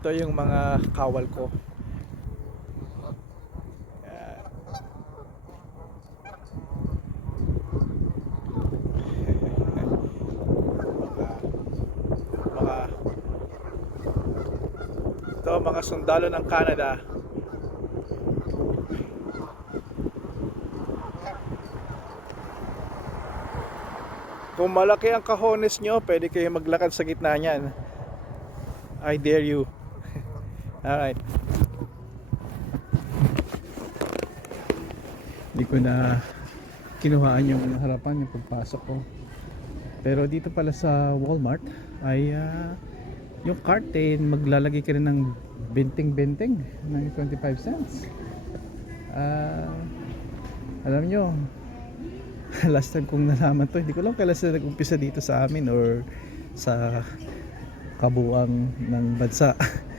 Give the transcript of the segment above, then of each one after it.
ito yung mga kawal ko ito mga sundalo ng Canada Kung malaki ang kahones nyo, pwede kayo maglakad sa gitna niyan. I dare you. Alright. Hindi ko na kinuhaan yung harapan yung pagpasok ko. Pero dito pala sa Walmart ay ah, yung curtain maglalagay ka rin ng benting-benting ng 25 cents. Ah, alam nyo, last time kong nalaman to hindi ko lang kailan sila nag-umpisa dito sa amin or sa kabuang ng bansa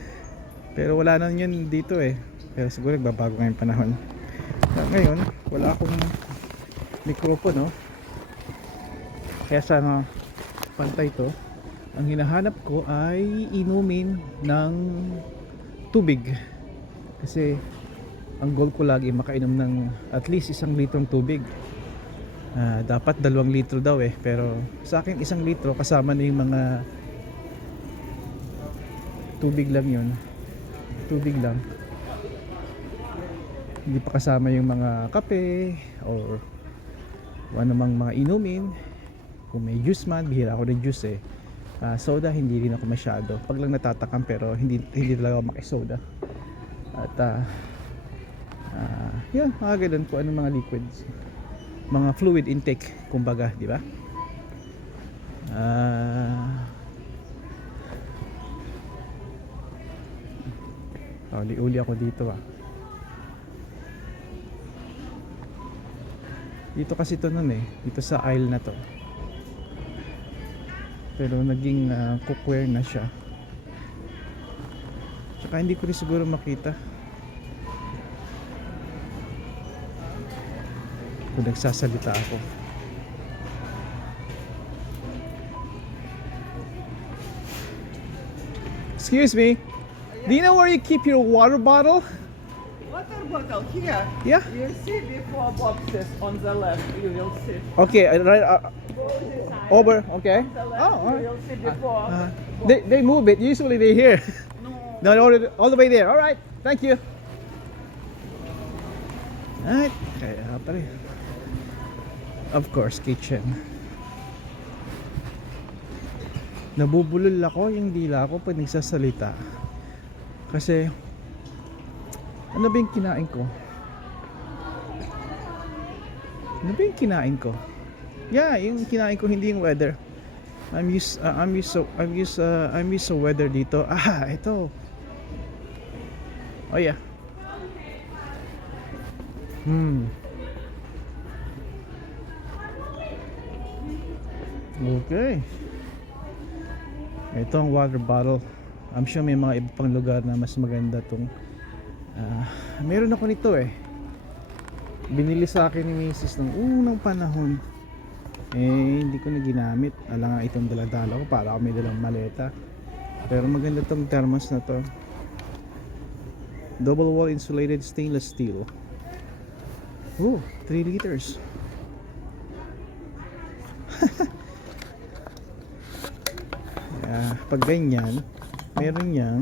pero wala na yun dito eh. Pero siguro nagbabago ngayong panahon. Kaya ngayon wala akong mikropono. Kaya sana pantay to ang hinahanap ko ay inumin ng tubig. Kasi ang goal ko lagi makainom ng at least isang litrong tubig. Ah, dapat dalawang litro daw eh. Pero sa akin isang litro kasama na yung mga tubig lang yun tubig lang. Hindi pa kasama yung mga kape or ano mang mga inumin. Kung may juice man bihira ako ng juice eh. Ah, soda hindi rin ako masyado. Pag lang natatakam pero hindi hindi talaga ako makisoda. At ah ah, yun mga ganun kung anong mga liquids. Mga fluid intake kumbaga di ba? Ah uli-uli ako dito ah. Dito kasi to nun eh. Dito sa aisle na to. Pero naging ah, cookware na siya. Tsaka hindi ko rin siguro makita. Kung nagsasalita ako. Excuse me. Do you know where you keep your water bottle? Water bottle here. Yeah. You see before boxes on the left. You will see. Okay, uh, right uh, over. Okay. On the left, Oh, all right. you will see before. Uh, they they move it. Usually they here. no. No, all the, all the way there. All right. Thank you. Alright. Kaya pa rin. Of course, kitchen. Nabubulol ako yung dila ko pag nagsasalita. Kasi, ano ba yung kinain ko? Ano ba yung kinain ko? Yeah, yung kinain ko hindi yung weather. I'm used uh, I'm used so I'm used uh, I'm used to weather dito. Ah, ito. Oh yeah. Hmm. Okay. Ito ang water bottle. I'm sure may mga iba pang lugar na mas maganda tong ah, meron ako nito eh. Binili sa akin ni Mrs. nung unang panahon. Eh, hindi ko na ginamit. Alam nga itong daladala ko para ako may dalang maleta. Pero maganda tong thermos na to. Double wall insulated stainless steel. Oh, 3 liters. yeah, pag ganyan, meron yang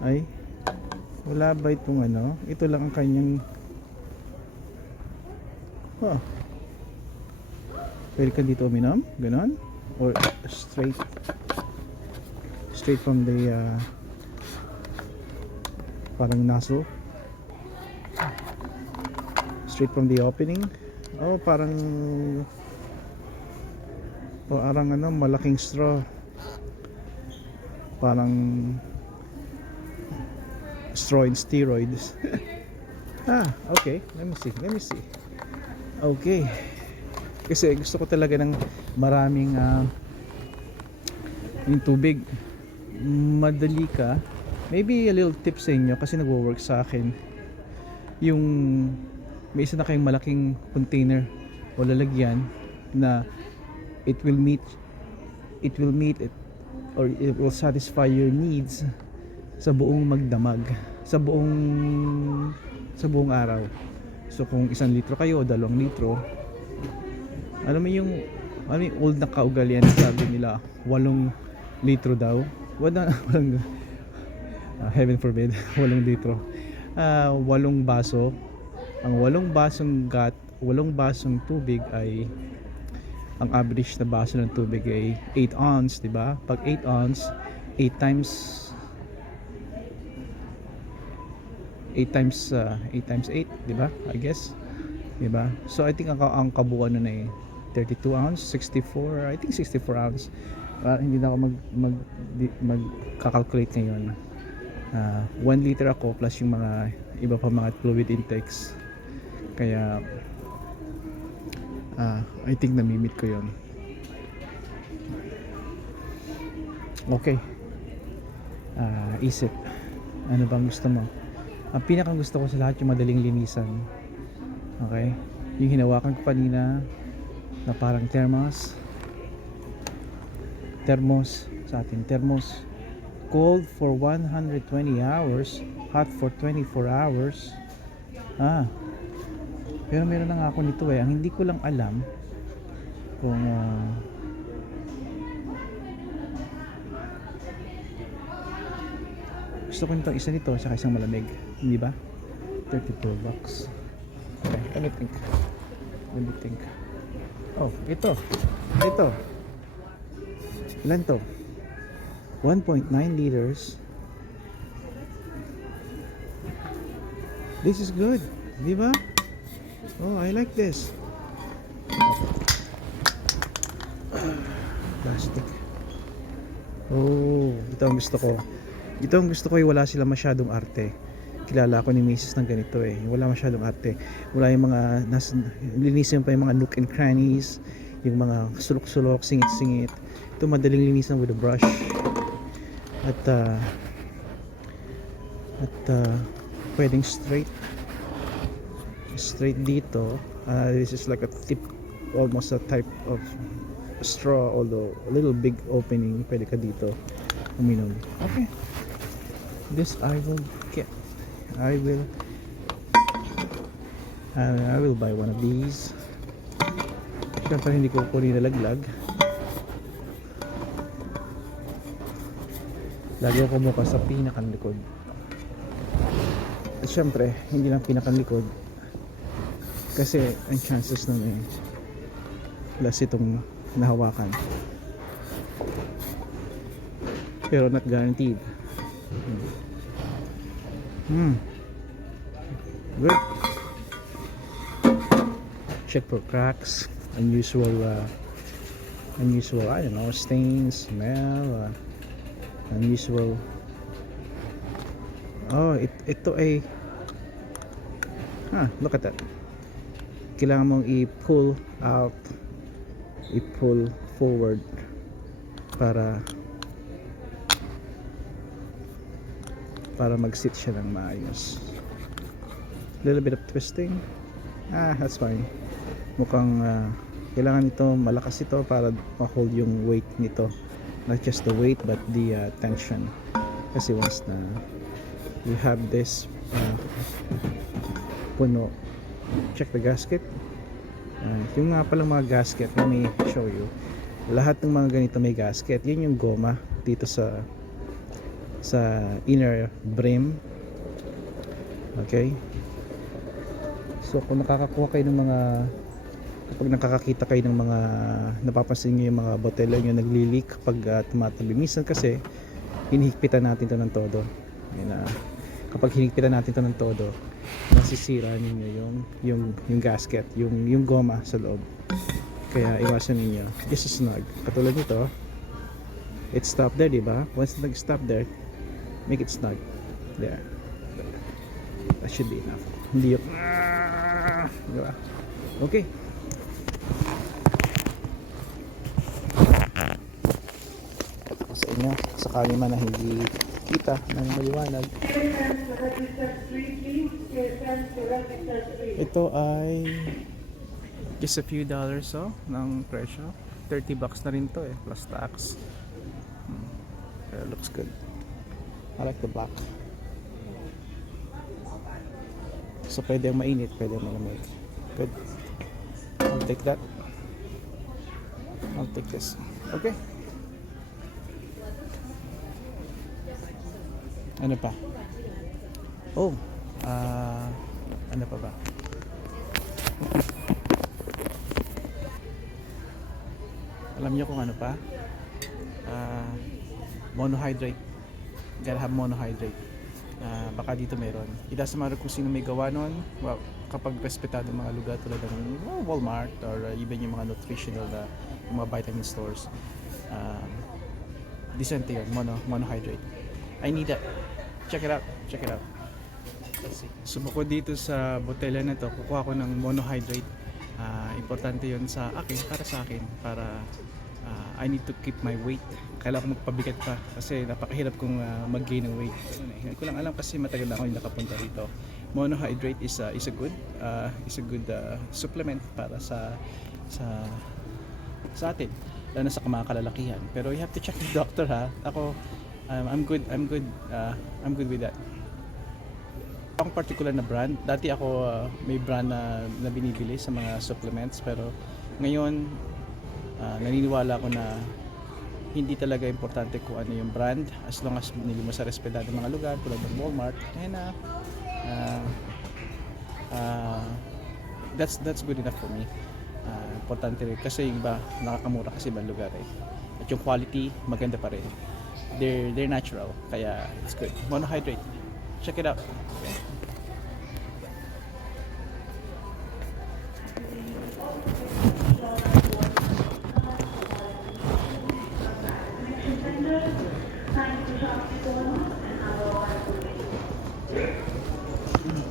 ay wala ba itong ano? Ito lang ang kanyang Huh. Pwede ka dito uminom? Ganon? Or straight straight from the uh, parang nozzle straight from the opening oh parang parang ano malaking straw parang in steroids. Ah okay. Let me see. Let me see. Okay. Kasi gusto ko talaga ng maraming ah, yung tubig. Madali ka. Maybe a little tip sa inyo kasi nagwo-work sa akin. Yung may isa na kayong malaking container o lalagyan na it will meet it will meet it or it will satisfy your needs sa buong magdamag sa buong sa buong araw. So kung isang litro kayo dalawang litro alam mo yung ano yung old na kaugalian sabi nila walong litro daw. Wala walang ah, heaven forbid walong litro. Ah, walong baso. Ang walong basong gat walong basong tubig ay ang average na baso ng tubig ay 8 ounce, di ba? Pag 8 ounce, 8 times 8 times uh, 8 times 8, di ba? I guess. Di ba? So I think ang, ang kabuuan nun ay 32 ounce, 64, I think 64 ounce. Ah, hindi na ako mag mag mag-calculate ngayon. 1 liter ako plus yung mga iba pa mga fluid intakes. Kaya Ah, I think namimit ko yon. Okay. Ah, isip. Ano bang gusto mo? Ang pinakang gusto ko sa lahat yung madaling linisan. Okay? Yung hinawakan ko kanina na parang thermos. Thermos sa atin. Thermos. Cold for 120 hours. Hot for 24 hours. Ah, pero meron na nga ako nito eh. Ang hindi ko lang alam kung ah, gusto ko nito isa nito sa isang malamig. Hindi ba? 34 bucks. Okay, let me think. Let me think. Oh, ito. Ito. Ilan to? 1.9 liters. This is good. Di ba? Oh, I like this. Plastic. Oh, ito ang gusto ko. Ito ang gusto ko ay wala sila masyadong arte. Kilala ko ni Mrs. ng ganito eh. Wala masyadong arte. Wala yung mga, nas, linisin pa yung mga nook and crannies, yung mga sulok-sulok, singit-singit. Ito madaling linisan with a brush. At, uh, at, uh, pwedeng straight straight dito uh, this is like a tip almost a type of straw although a little big opening pwede ka dito uminom. Okay. This I will get. I will uh, I will buy one of these. Syempre hindi ko kunin nalaglag lagi ako mukha sa pinakalikod at syempre hindi lang pinakalikod kasi ang chances nun eh last itong nahawakan. Pero not guaranteed. Hmm. Good. Check for cracks. Unusual uh, unusual I don't know stains smell uh, unusual. Oh it, ito ay ah look at that kailangan mong i-pull out i-pull forward para para mag-sit siya ng maayos. Little bit of twisting. Ah that's fine. Mukhang ah, kailangan ito malakas ito para ma-hold yung weight nito. Not just the weight but the ah, tension. Kasi once na you have this ah, puno check the gasket. Ah, yung nga pala mga gasket let me show you. Lahat ng mga ganito may gasket. Yun yung goma dito sa sa inner brim. Okay? So kung nakakakuha kayo ng mga kapag nakakakita kayo ng mga napapansin nyo yung mga botelya nyo nagli-leak pag uh, tumatabi. Minsan kasi hinihigpitan natin to ng todo. Yan, ah, kapag hinihigpitan natin to ng todo nasisira ninyo yung yung yung gasket, yung yung goma sa loob. Kaya iwasan ninyo. Just snug. Katulad nito, it stop there, di ba? Once nag-stop there, make it snug. There. That should be enough. Hindi yung di ba? Okay. Sa inyo, sakali man na hindi kita ng maliwanag. Ito ay just a few dollars oh, ng presyo. 30 bucks na rin to eh, plus tax. Hmm. Uh, looks good. I like the black. So pwede yung mainit, pwede yung malamig. Good. I'll take that. I'll take this. Okay. Ano pa? Oh, ah, ano pa ba? Alam niyo kung ano pa? Ah, monohydrate. Gotta have monohydrate. Ah, baka dito meron. It doesn't matter kung sino may gawa nun. Well, kapag respetado mga lugar tulad ng well, Walmart or uh, even yung mga nutritional na yung mga vitamin stores. Um, decent yun, mono, monohydrate. I need that. Check it out. Check it out. Let's see. Sumuko dito sa botelya na to, kukuha ko ng monohydrate. Ah, importante yun sa akin, para sa akin, para ah, I need to keep my weight. Kailangan ko magpabigat pa kasi napakahirap kong ah, mag-gain ng weight. Hindi ko lang alam kasi matagal na ako yung nakapunta rito. Monohydrate is a, is a good ah, is a good ah, supplement para sa sa sa atin lalo na sa mga kalalakihan. Pero you have to check the doctor ha. Ako um, I'm good I'm good ah, I'm good with that. Akong particular na brand. Dati ako uh, may brand na, na binibili sa mga supplements pero ngayon uh, naniniwala ako na hindi talaga importante kung ano yung brand as long as binili mo sa respetado mga lugar tulad ng Walmart and uh, uh, uh, that's that's good enough for me. Uh, importante rin kasi yung iba nakakamura kasi ibang lugar eh. At yung quality maganda pa rin they're, they're natural kaya it's good monohydrate check it out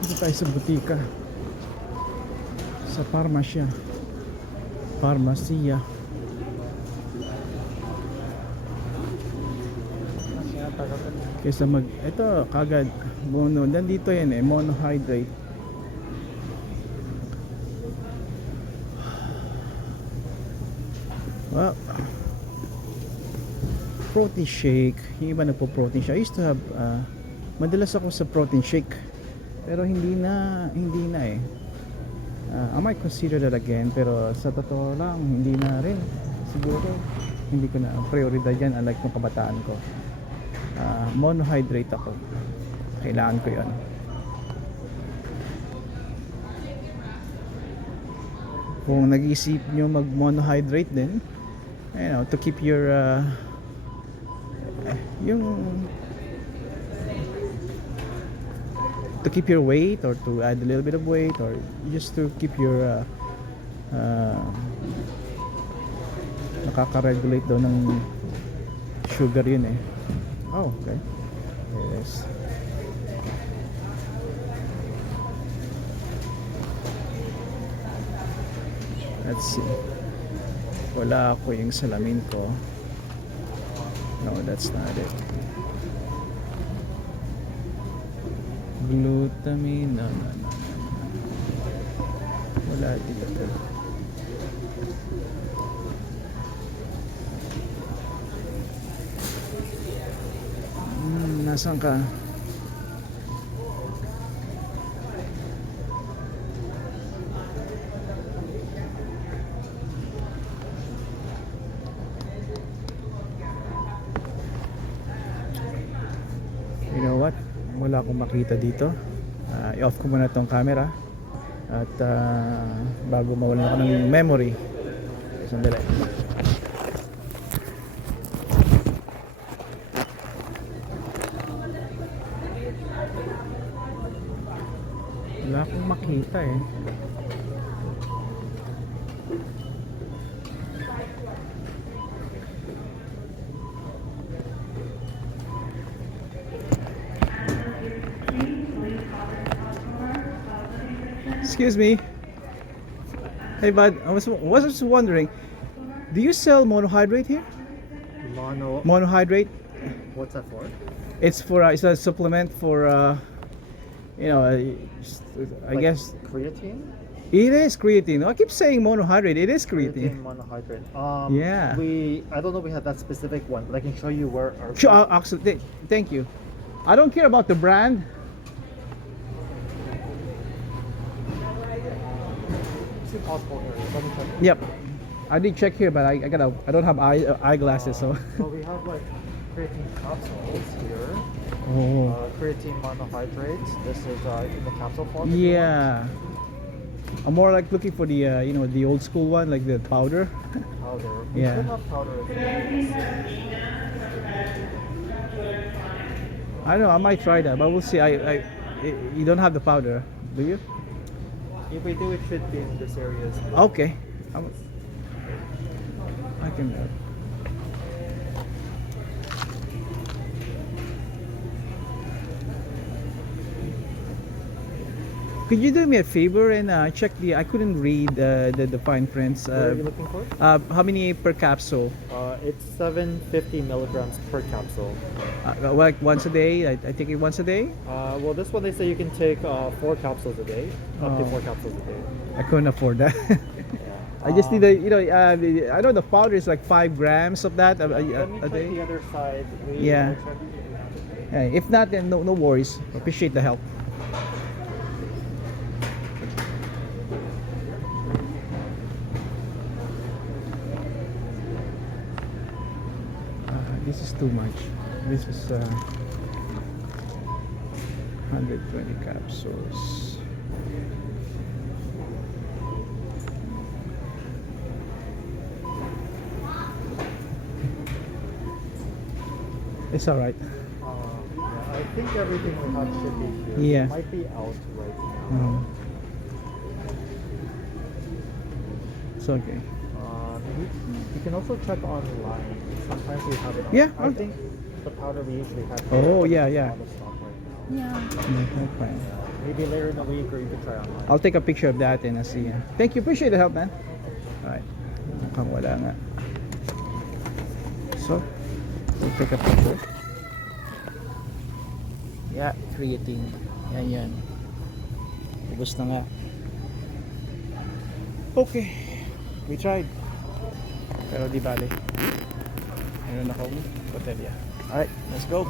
Dito tayo sa butika. Sa parmasya. Parmasiya. Kaysa mag... Ito, kagad. Mono. Nandito yan eh. Monohydrate. Well, protein shake. Yung iba nagpo-protein shake. I used to have... Uh, madalas ako sa protein shake. Pero hindi na, hindi na eh. Uh, I might consider that again pero sa totoo lang hindi na rin siguro hindi ko na prioridad yan unlike nung kabataan ko uh, monohydrate ako. Kailangan ko yon kung nag-iisip nyo mag monohydrate din you know to keep your uh, yung to keep your weight or to add a little bit of weight or just to keep your uh, uh, nakaka-regulate daw ng sugar yun eh oh okay yes let's see wala ako yung salamin ko no that's not it Glutamine. No, no, no. Wala dito. Hmm, nasaan ka? You know what? Wala akong makita dito. Ah, i-off ko muna tong camera. At ah, bago mawalan ako ng memory. Sandali. Wala akong makita eh. Excuse me. Hey bud, I was, was just wondering, do you sell monohydrate here? Mono. Monohydrate? What's that for? It's for uh, it's a supplement for uh, you know, just- I Like guess creatine. It is creatine. I keep saying monohydrate. It is Creatine creatine. monohydrate. Um, Yeah. We I don't know if we have that specific one, but I can show you where our. Sure, uh, actually, th- thank you. I don't care about the brand. Two possible areas. Let me check. Yep. I did check here, but I, I gotta. I don't have eye uh, eyeglasses, so. So we have like creatine capsules here. Oh. Uh, creatine monohydrates. This is uh, in the capsule form. if you want. Yeah. I'm more like looking for the uh, you know the old school one, like the powder. Powder. We Yeah. powder. if you want. I know I might try that, but we'll see. I, I I- you don't have the powder, do you? If we do, it should be in this area as well. Okay. I'm- I can. Could you do me a favor and uh, check the? I couldn't read uh, the the fine prints. What are Uh, you looking for? uh, how many per capsule? Uh, it's 750 milligrams per capsule. Uh, like once a day? I, I take it once a day. Uh, well, this one they say you can take uh, four capsules a day, up to Oh. four capsules a day. I couldn't afford that. I just need a, you know, uh, the- I know the powder is like five grams of that a, a, Let me a check day. the other side. We Yeah. will if we have it. Hey, if not, then no, no worries. Appreciate the help. Uh, this is too much. This is uh, 120 capsules. It's all right. Uh, yeah, I think everything we have should be here. Yeah. It might be out right now. Um, it's okay. You, you can also check online. Sometimes we have it. On. Yeah, I I'll- think the powder we usually have. Oh, here yeah, yeah. out of stock right. Yeah. No, no problem. Maybe later in the week, or you can try online. I'll take a picture of that and I'll see. ya. Thank you. Appreciate the help, man. Alright. Mukhang wala nga. So, we'll take a picture. Yeah, creatine. Yan yan. Ubus na nga. Okay. We tried. Pero di bale. Meron akong botelya. Alright, let's go.